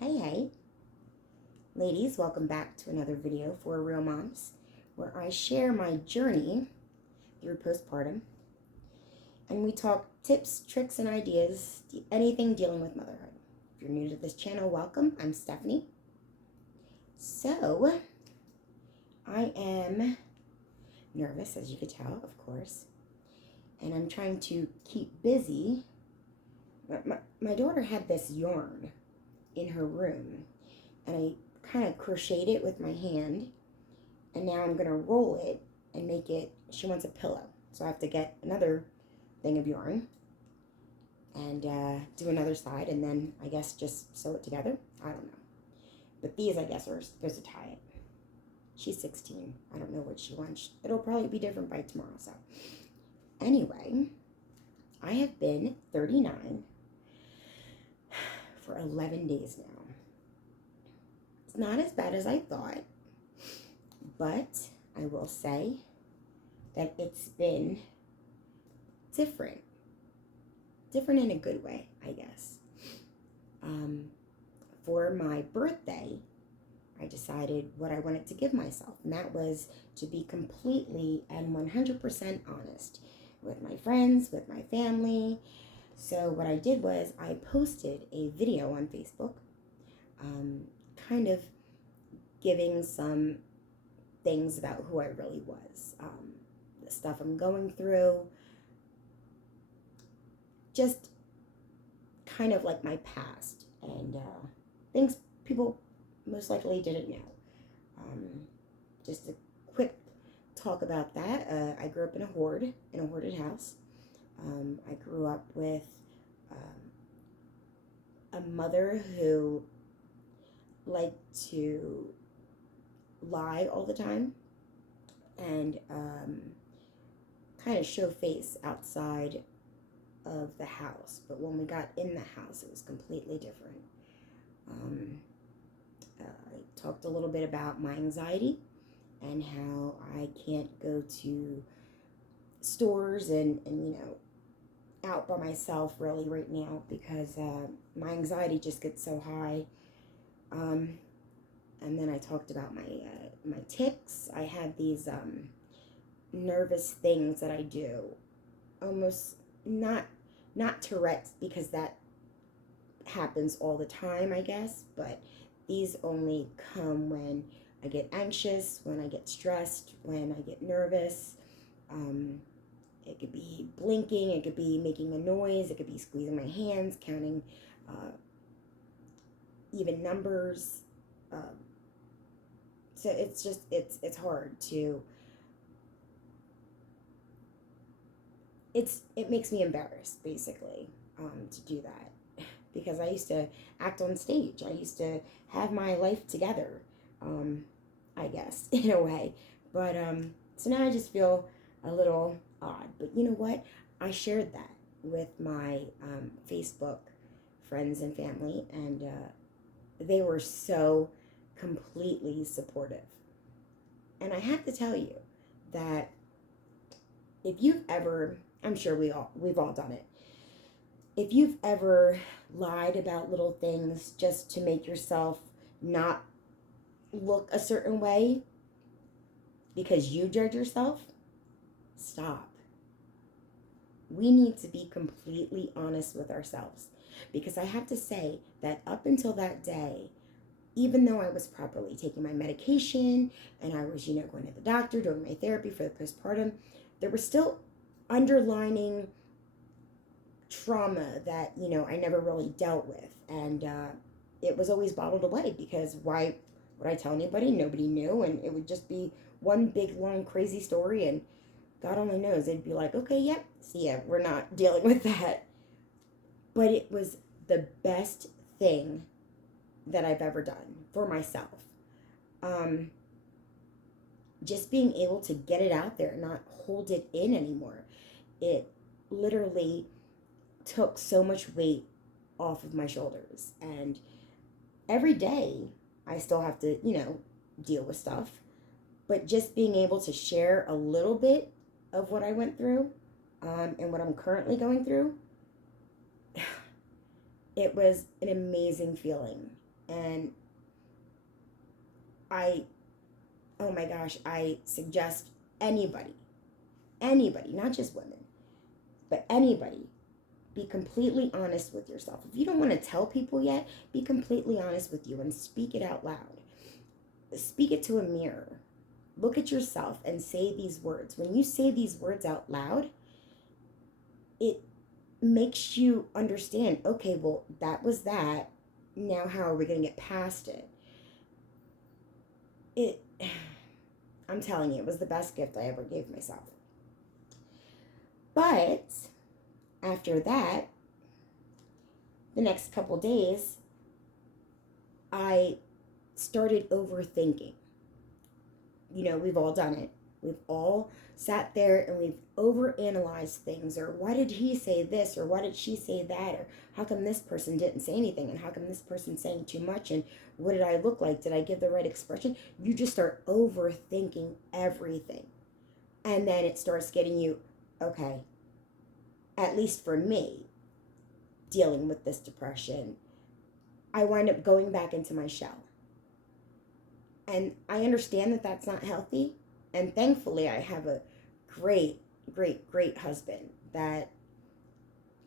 Hey, ladies, welcome back to another video for Real Moms, where I share my journey through postpartum, and we talk tips, tricks, and ideas, anything dealing with motherhood. If you're new to this channel, welcome. I'm Stephanie. So, I am nervous, as you could tell, of course, and I'm trying to keep busy. My daughter had this yarn in her room, and I kind of crocheted it with my hand, and now I'm going to roll it and make it, she wants a pillow, so I have to get another thing of yarn and do another side, and then I guess just sew it together. I don't know, but these I guess are supposed to tie it. She's 16. I don't know what she wants. It'll probably be different by tomorrow. So anyway, I have been 39 for 11 days now. It's not as bad as I thought, but I will say that it's been different in a good way, I guess. For my birthday, I decided what I wanted to give myself, and that was to be completely and 100% honest with my friends, with my family. So what I did was I posted a video on Facebook, kind of giving some things about who I really was, the stuff I'm going through, just kind of like my past, and things people most likely didn't know. Just a quick talk about that. I grew up in a hoarded house. I grew up with a mother who liked to lie all the time and kind of show face outside of the house. But when we got in the house, it was completely different. I talked a little bit about my anxiety and how I can't go to stores and out by myself really right now because my anxiety just gets so high. And then I talked about my tics. I have these nervous things that I do, almost not Tourette's, because that happens all the time, I guess, but these only come when I get anxious, when I get stressed, when I get nervous. It could be blinking, it could be making a noise, it could be squeezing my hands, counting even numbers. So it's just, it's hard to, it makes me embarrassed, basically, to do that, because I used to act on stage. I used to have my life together, I guess, in a way. But so now I just feel a little odd. But you know what? I shared that with my Facebook friends and family, and they were so completely supportive. And I have to tell you that if you've ever, I'm sure we've all done it, if you've ever lied about little things just to make yourself not look a certain way because you judge yourself, stop. We need to be completely honest with ourselves, because I have to say that up until that day, even though I was properly taking my medication and I was, going to the doctor, doing my therapy for the postpartum, there was still underlining trauma that, I never really dealt with. And it was always bottled away, because why would I tell anybody? Nobody knew, and it would just be one big, long, crazy story, and God only knows, they'd be like, okay, yep, see ya, we're not dealing with that. But it was the best thing that I've ever done for myself. Just being able to get it out there and not hold it in anymore. It literally took so much weight off of my shoulders. And every day I still have to, deal with stuff. But just being able to share a little bit of what I went through, and what I'm currently going through, it was an amazing feeling. And I, oh my gosh, I suggest anybody, not just women, but anybody, be completely honest with yourself. If you don't want to tell people yet, be completely honest with you and speak it out loud. Speak it to a mirror. Look at yourself and say these words. When you say these words out loud, it makes you understand, okay, well, that was that. Now, how are we going to get past it? It, I'm telling you, it was the best gift I ever gave myself. But after that, the next couple days, I started overthinking. You know, we've all done it. We've all sat there and we've overanalyzed things, or why did he say this, or why did she say that, or how come this person didn't say anything, and how come this person's saying too much, and what did I look like? Did I give the right expression? You just start overthinking everything. And then it starts getting you, okay, at least for me, dealing with this depression, I wind up going back into my shell. And I understand that that's not healthy. And thankfully, I have a great, great husband that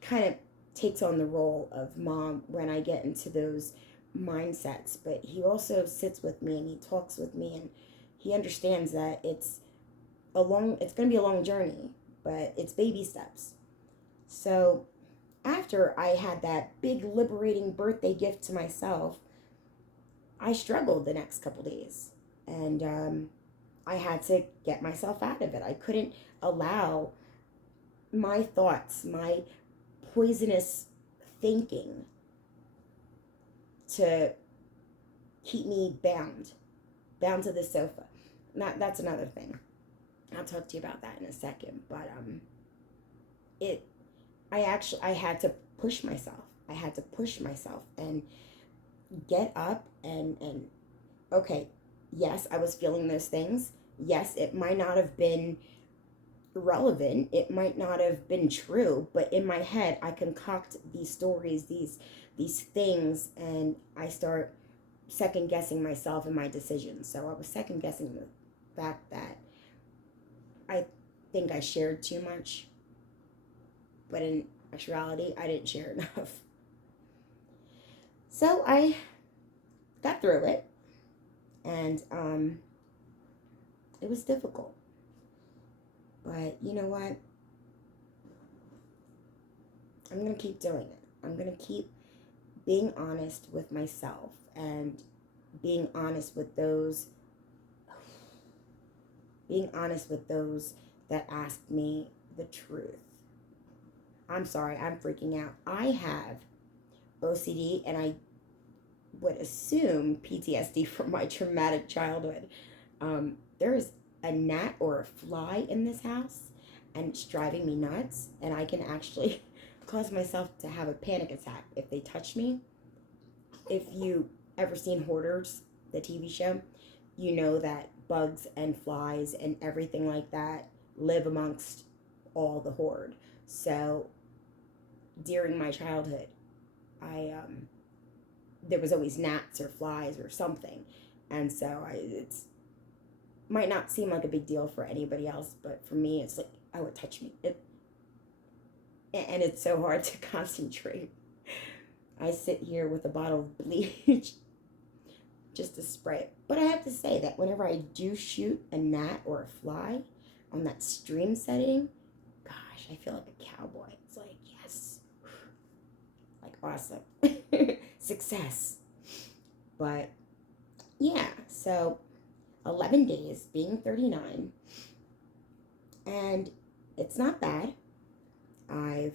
kind of takes on the role of mom when I get into those mindsets. But he also sits with me and he talks with me, and he understands that it's going to be a long journey, but it's baby steps. So after I had that big liberating birthday gift to myself, I struggled the next couple days, and I had to get myself out of it. I couldn't allow my thoughts, my poisonous thinking, to keep me bound to the sofa. That's another thing. I'll talk to you about that in a second. But it, I had to push myself. I had to push myself and get up and okay, yes, I was feeling those things. Yes, it might not have been relevant, it might not have been true, but in my head I concoct these stories, these things, and I start second guessing myself and my decisions. So I was second guessing the fact that I think I shared too much, but in actuality I didn't share enough. So I got through it, and it was difficult. But you know what? I'm going to keep doing it. I'm going to keep being honest with myself and being honest with those that ask me the truth. I'm sorry, I'm freaking out. I have OCD, and I would assume PTSD from my traumatic childhood. There is a gnat or a fly in this house, and it's driving me nuts, and I can actually cause myself to have a panic attack if they touch me. If you ever seen Hoarders, the TV show, you know that bugs and flies and everything like that live amongst all the hoard. So during my childhood, I there was always gnats or flies or something, and so it's might not seem like a big deal for anybody else, but for me, it's like, oh, it touched me. And it's so hard to concentrate. I sit here with a bottle of bleach just to spray it. But I have to say that whenever I do shoot a gnat or a fly on that stream setting, gosh, I feel like a cowboy. It's like, yes, like awesome. Success. But yeah, so 11 days, being 39, and it's not bad. I've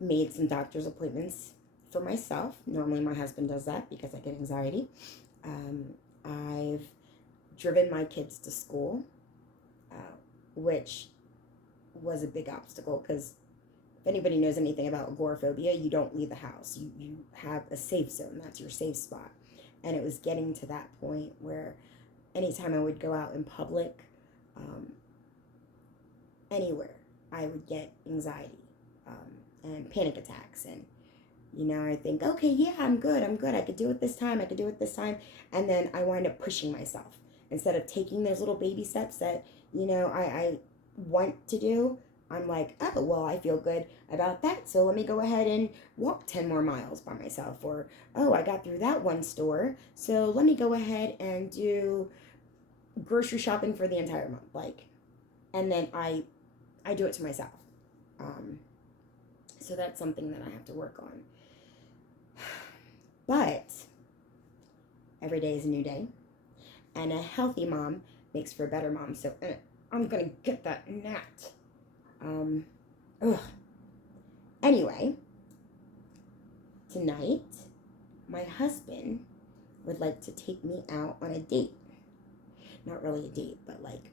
made some doctor's appointments for myself. Normally my husband does that because I get anxiety. I've driven my kids to school, which was a big obstacle because if anybody knows anything about agoraphobia, you don't leave the house. You have a safe zone. That's your safe spot. And it was getting to that point where anytime I would go out in public, anywhere, I would get anxiety and panic attacks. And You know, I think, okay, yeah, I'm good. I could do it this time. I could do it this time. And then I wind up pushing myself instead of taking those little baby steps that, I want to do. I'm like, oh, well, I feel good about that. So let me go ahead and walk 10 more miles by myself. Or, oh, I got through that one store. So let me go ahead and do grocery shopping for the entire month. Like, and then I do it to myself. Um, so that's something that I have to work on. But every day is a new day, and a healthy mom makes for a better mom. So I'm gonna get that gnat. Um, ugh. Anyway, tonight my husband would like to take me out on a date. Not really a date, but like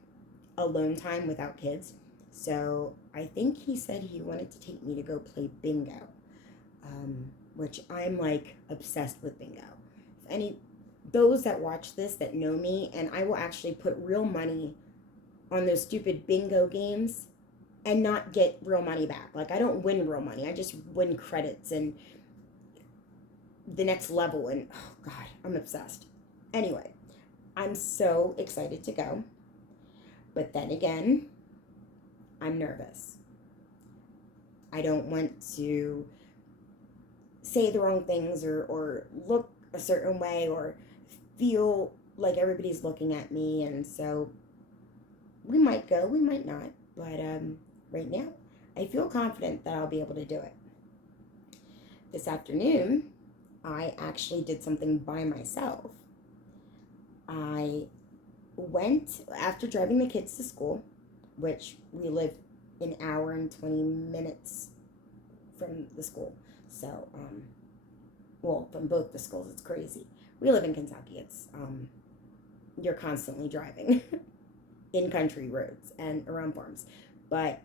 alone time without kids. So I think he said he wanted to take me to go play bingo, which I'm like obsessed with bingo. If any those that watch this that know me, and I will actually put real money on those stupid bingo games and not get real money back. Like I don't win real money. I just win credits and the next level, and oh god, I'm obsessed. Anyway, I'm so excited to go. But then again, I'm nervous. I don't want to say the wrong things or look a certain way or feel like everybody's looking at me. And so we might go, we might not. But right now, I feel confident that I'll be able to do it. This afternoon, I actually did something by myself. I went, after driving the kids to school, which we live an hour and 20 minutes from the school. So, well, from both the schools, it's crazy. We live in Kentucky. It's, you're constantly driving in country roads and around farms. But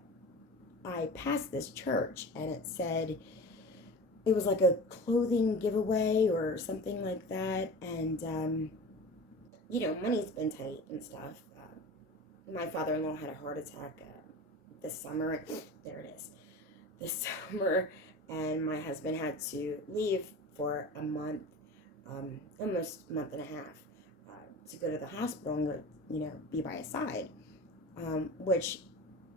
I passed this church and it said, it was like a clothing giveaway or something like that. And, money's been tight and stuff. My father-in-law had a heart attack this summer. There it is. This summer, and my husband had to leave for a month, almost a month and a half, to go to the hospital and go, be by his side. Which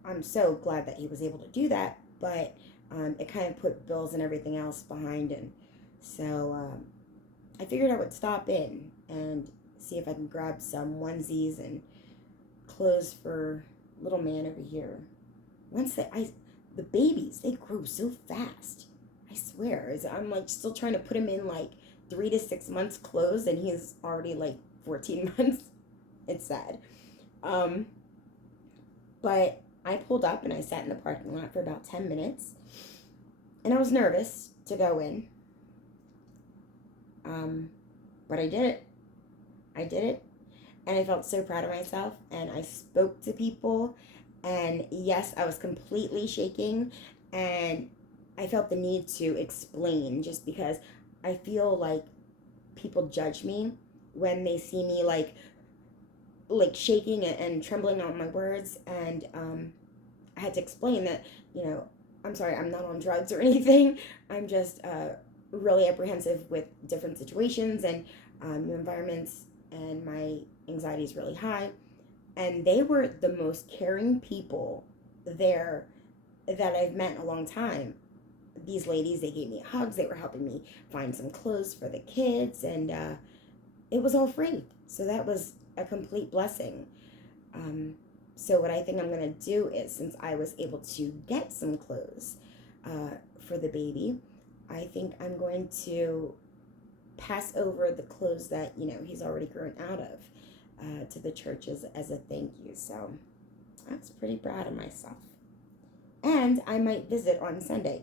I'm so glad that he was able to do that, but it kind of put bills and everything else behind, and so I figured I would stop in and see if I can grab some onesies and clothes for little man over here. The babies, they grow so fast. I swear, I'm like still trying to put him in like 3 to 6 months clothes, and he's already like 14 months. It's sad. But I pulled up and I sat in the parking lot for about 10 minutes, and I was nervous to go in. But I did it. And I felt so proud of myself, and I spoke to people, and yes, I was completely shaking, and I felt the need to explain just because I feel like people judge me when they see me like shaking and trembling on my words, and I had to explain that, I'm sorry, I'm not on drugs or anything. I'm just really apprehensive with different situations and new environments, and my anxiety is really high. And they were the most caring people there that I've met in a long time. These ladies, they gave me hugs. They were helping me find some clothes for the kids, and it was all free. So that was a complete blessing. So what I think I'm going to do is, since I was able to get some clothes for the baby, I think I'm going to pass over the clothes that, he's already grown out of to the church as a thank you. So I was pretty proud of myself. And I might visit on Sunday.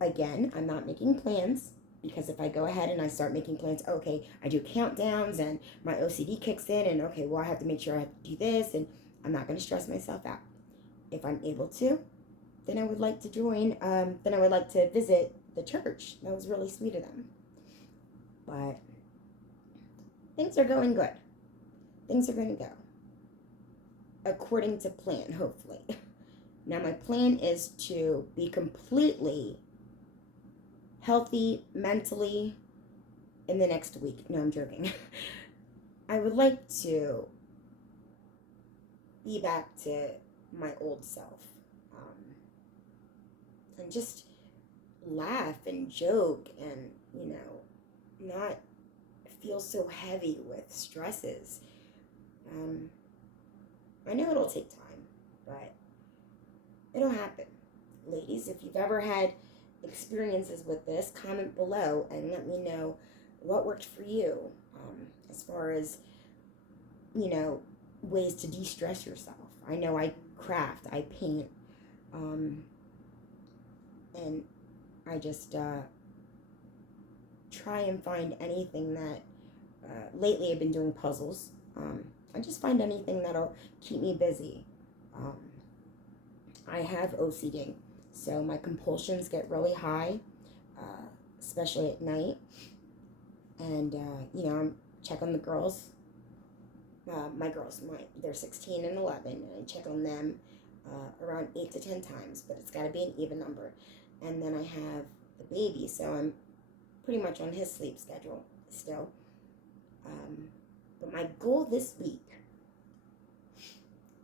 Again, I'm not making plans, because if I go ahead and I start making plans, okay, I do countdowns and my OCD kicks in, and okay, well, I have to make sure I have to do this, and I'm not going to stress myself out. If I'm able to, then I would like to join, then I would like to visit the church. That was really sweet of them. But things are going good. Things are going to go according to plan, hopefully. Now, my plan is to be completely healthy mentally in the next week. No, I'm joking. I would like to be back to my old self, and just laugh and joke and, not feel so heavy with stresses. Um, I know it'll take time, but it'll happen. Ladies, if you've ever had experiences with this, comment below and let me know what worked for you, as far as, ways to de-stress yourself. I know I craft, I paint, and I just try and find anything that, lately I've been doing puzzles. I just find anything that'll keep me busy. Um, I have OCD, so my compulsions get really high, especially at night. And, I'm check on the girls. My girls, they're 16 and 11, and I check on them around 8 to 10 times, but it's got to be an even number. And then I have the baby, so I'm pretty much on his sleep schedule still. But my goal this week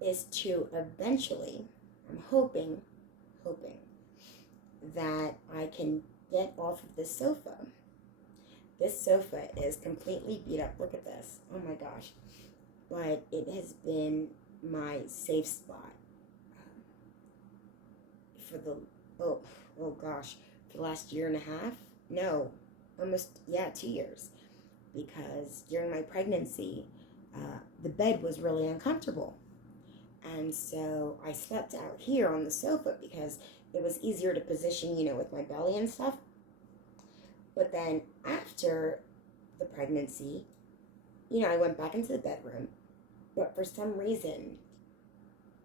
is to eventually, I'm hoping that I can get off of this sofa. This sofa is completely beat up. Look at this. Oh my gosh. But it has been my safe spot for the, oh gosh, for the last year and a half. No, almost, 2 years. Because during my pregnancy, the bed was really uncomfortable. And so I slept out here on the sofa because it was easier to position, with my belly and stuff. But then after the pregnancy, I went back into the bedroom. But for some reason,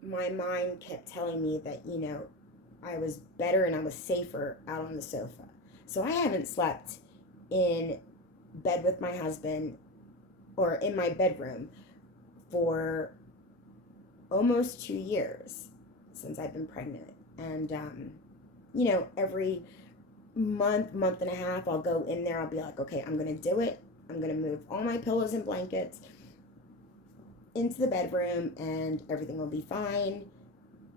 my mind kept telling me that, I was better and I was safer out on the sofa. So I haven't slept in bed with my husband or in my bedroom for almost 2 years since I've been pregnant. And, every month and a half, I'll go in there. I'll be like, okay, I'm going to do it. I'm going to move all my pillows and blankets into the bedroom and everything will be fine.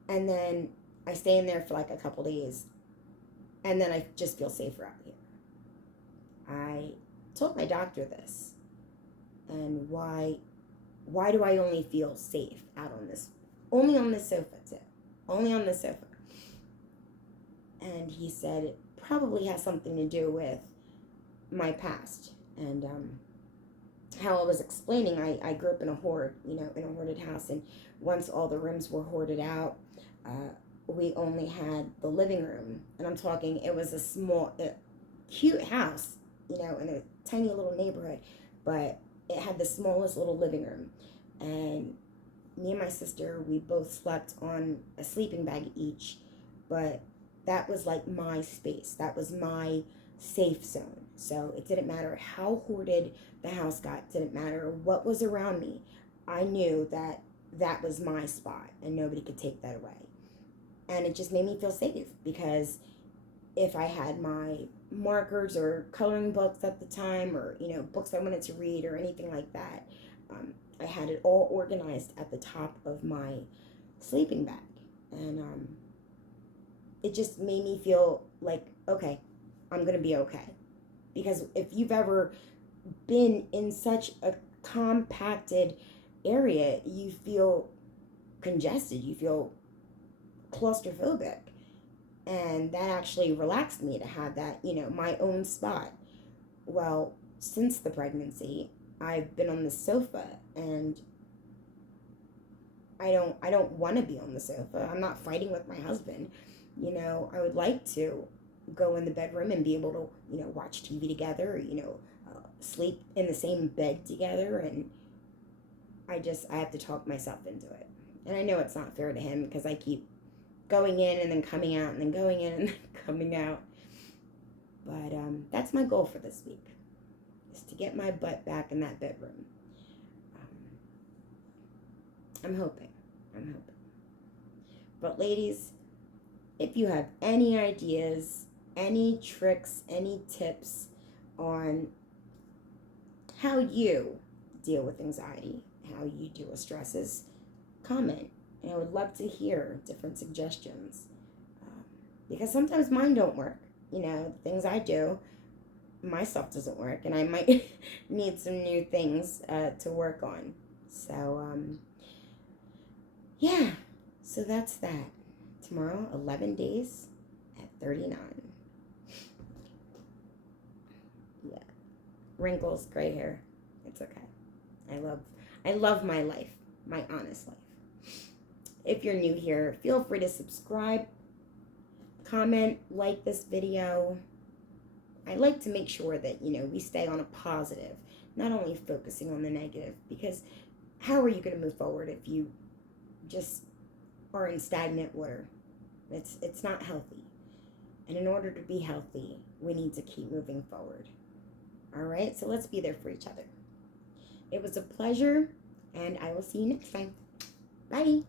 And then I stay in there for like a couple days. And then I just feel safer out here. I told my doctor this. And why do I only feel safe out on this? Only on this sofa, too. Only on this sofa. And he said it probably has something to do with my past. And how I was explaining, I grew up in a hoard, in a hoarded house. And once all the rooms were hoarded out, we only had the living room. And I'm talking, it was a small, cute house, in a tiny little neighborhood. But it had the smallest little living room. And me and my sister, we both slept on a sleeping bag each. But that was like my space. That was my safe zone. So it didn't matter how hoarded the house got. It didn't matter what was around me. I knew that that was my spot and nobody could take that away. And it just made me feel safe because if I had my markers or coloring books at the time or, books I wanted to read or anything like that, I had it all organized at the top of my sleeping bag. And it just made me feel like, okay, I'm going to be okay. Because if you've ever been in such a compacted area, you feel congested, you feel claustrophobic. And that actually relaxed me to have that, my own spot. Well, since the pregnancy, I've been on the sofa and I don't want to be on the sofa. I'm not fighting with my husband. I would like to go in the bedroom and be able to, watch TV together, sleep in the same bed together. And I have to talk myself into it. And I know it's not fair to him because I keep going in and then coming out and then going in and then coming out. But that's my goal for this week, is to get my butt back in that bedroom. I'm hoping. But ladies, if you have any ideas, any tricks, any tips on how you deal with anxiety, how you deal with stresses, comment. And I would love to hear different suggestions, because sometimes mine don't work. The things I do, my stuff doesn't work, and I might need some new things to work on. So, yeah, so that's that. Tomorrow, 11 days at 39. Yeah, wrinkles, gray hair. It's okay. I love my life, my honest life. If you're new here, feel free to subscribe, comment, like this video. I like to make sure that, we stay on a positive, not only focusing on the negative, because how are you going to move forward if you just are in stagnant water? It's not healthy. And in order to be healthy, we need to keep moving forward. All right? So let's be there for each other. It was a pleasure, and I will see you next time. Bye.